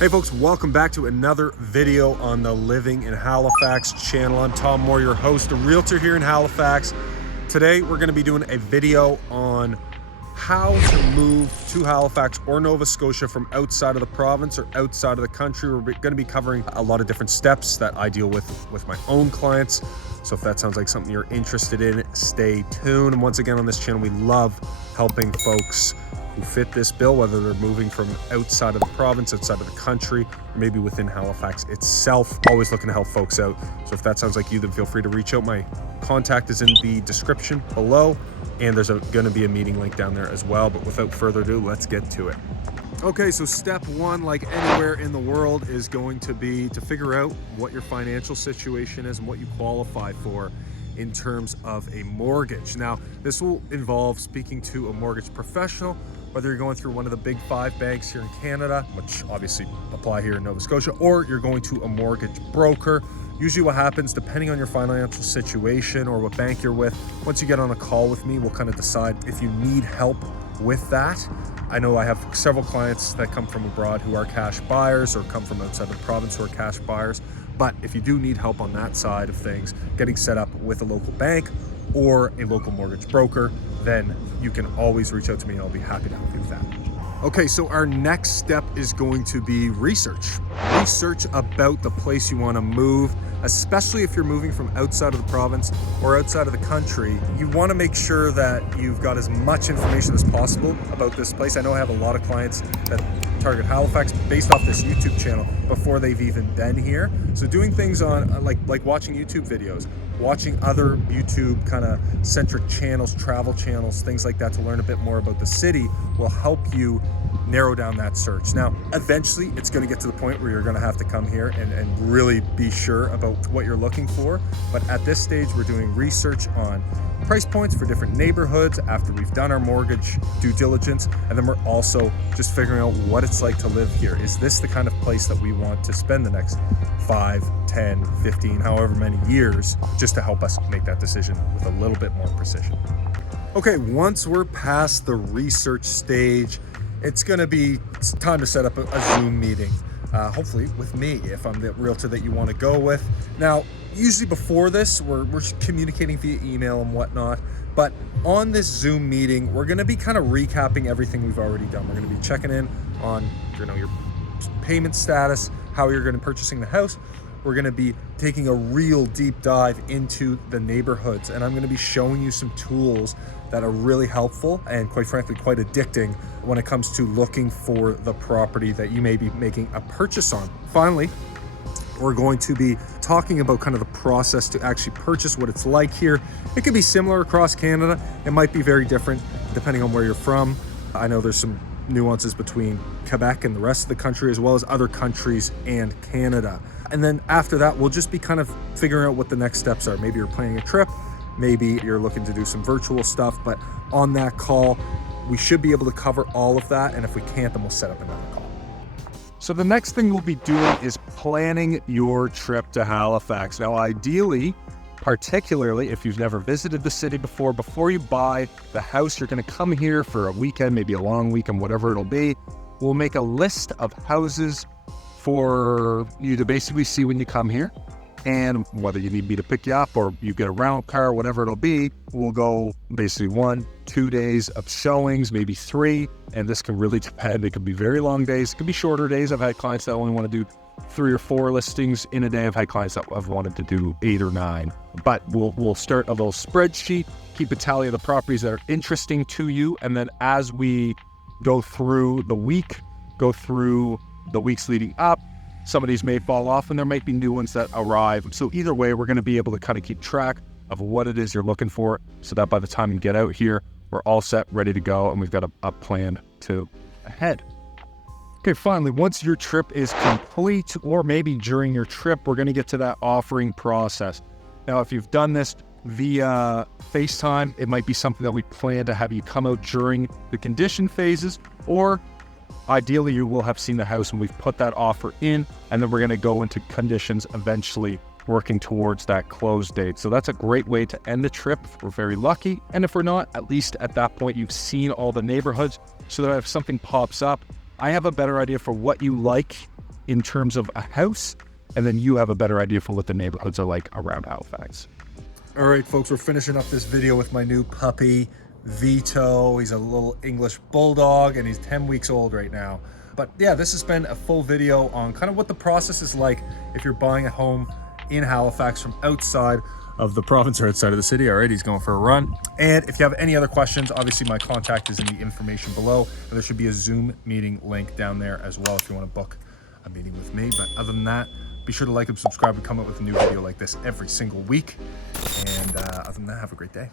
Hey folks, welcome back to another video on the Living in Halifax channel. I'm Tom Moore, your host, a realtor here in Halifax. Today we're going to be doing a video on how to move to Halifax or Nova Scotia from outside of the province or outside of the country. We're going to be covering a lot of different steps that I deal with my own clients. So if that sounds like something you're interested in, stay tuned. And once again, on this channel, we love helping folks who fit this bill, whether they're moving from outside of the province, outside of the country, or maybe within Halifax itself. Always looking to help folks out. So if that sounds like you, then feel free to reach out. My contact is in the description below, and there's going to be a meeting link down there as well. But without further ado, let's get to it. Okay, so step one, like anywhere in the world, is going to be to figure out what your financial situation is and what you qualify for in terms of a mortgage. Now, this will involve speaking to a mortgage professional, whether you're going through one of the big 5 banks here in Canada, which obviously apply here in Nova Scotia, or you're going to a mortgage broker. Usually what happens, depending on your financial situation or what bank you're with, once you get on a call with me, we'll kind of decide if you need help with that. I know I have several clients that come from abroad who are cash buyers or come from outside of the province who are cash buyers. But if you do need help on that side of things, getting set up with a local bank or a local mortgage broker, then you can always reach out to me and I'll be happy to help you with that. Okay, so our next step is going to be research. Research about the place you want to move, especially if you're moving from outside of the province or outside of the country. You want to make sure that you've got as much information as possible about this place. I know I have a lot of clients that target Halifax based off this YouTube channel before they've even been here. So doing things on like watching YouTube videos, watching other YouTube kind of centric channels, travel channels, things like that to learn a bit more about the city will help you narrow down that search. Now, eventually it's going to get to the point where you're going to have to come here and really be sure about what you're looking for. But at this stage, we're doing research on price points for different neighborhoods after we've done our mortgage due diligence. And then we're also just figuring out what it's like to live here. Is this the kind of place that we want to spend the next 5, 10, 15, however many years, just to help us make that decision with a little bit more precision. Okay, once we're past the research stage, it's time to set up a Zoom meeting, hopefully with me, if I'm the realtor that you want to go with. Now, usually before this, we're communicating via email and whatnot, but on this Zoom meeting, we're going to be kind of recapping everything we've already done. We're going to be checking in on your payment status, how you're going to be purchasing the house. We're going to be taking a real deep dive into the neighborhoods, and I'm going to be showing you some tools that are really helpful and quite frankly quite addicting when it comes to looking for the property that you may be making a purchase on. Finally, we're going to be talking about kind of the process to actually purchase, what it's like here. It could be similar across Canada. It might be very different depending on where you're from. I know there's some nuances between Quebec and the rest of the country, as well as other countries and Canada. And then after that, we'll just be kind of figuring out what the next steps are. Maybe you're planning a trip, maybe you're looking to do some virtual stuff, but on that call, we should be able to cover all of that. And if we can't, then we'll set up another call. So the next thing we'll be doing is planning your trip to Halifax. Now, ideally, particularly if you've never visited the city before you buy the house, you're going to come here for a weekend, maybe a long weekend, whatever it'll be. We'll make a list of houses for you to basically see when you come here. And whether you need me to pick you up or you get a rental car, whatever it'll be, we'll go basically 1-2 days of showings, maybe 3. And this can really depend. It could be very long days. It could be shorter days. I've had clients that only want to do 3 or 4 listings in a day. I've had clients that have wanted to do 8 or 9. But we'll start a little spreadsheet, keep a tally of the properties that are interesting to you. And then as we go through the week, go through the weeks leading up, some of these may fall off and there might be new ones that arrive. So either way, we're going to be able to kind of keep track of what it is you're looking for so that by the time you get out here, we're all set, ready to go, and we've got a plan to ahead. Okay, finally, once your trip is complete, or maybe during your trip, we're going to get to that offering process. Now, if you've done this via FaceTime, it might be something that we plan to have you come out during the condition phases, or ideally you will have seen the house and we've put that offer in, and then we're going to go into conditions eventually working towards that close date. So that's a great way to end the trip if we're very lucky. And if we're not, at least at that point, you've seen all the neighborhoods so that if something pops up, I have a better idea for what you like in terms of a house, and then you have a better idea for what the neighborhoods are like around Halifax. All right, folks, we're finishing up this video with my new puppy, Vito. He's a little English bulldog, and he's 10 weeks old right now. But yeah, this has been a full video on kind of what the process is like if you're buying a home in Halifax from outside of the province or outside of the city. All right, he's going for a run. And if you have any other questions, obviously my contact is in the information below. And there should be a Zoom meeting link down there as well if you want to book a meeting with me. But other than that, be sure to like and subscribe and come up with a new video like this every single week. And other than that, have a great day.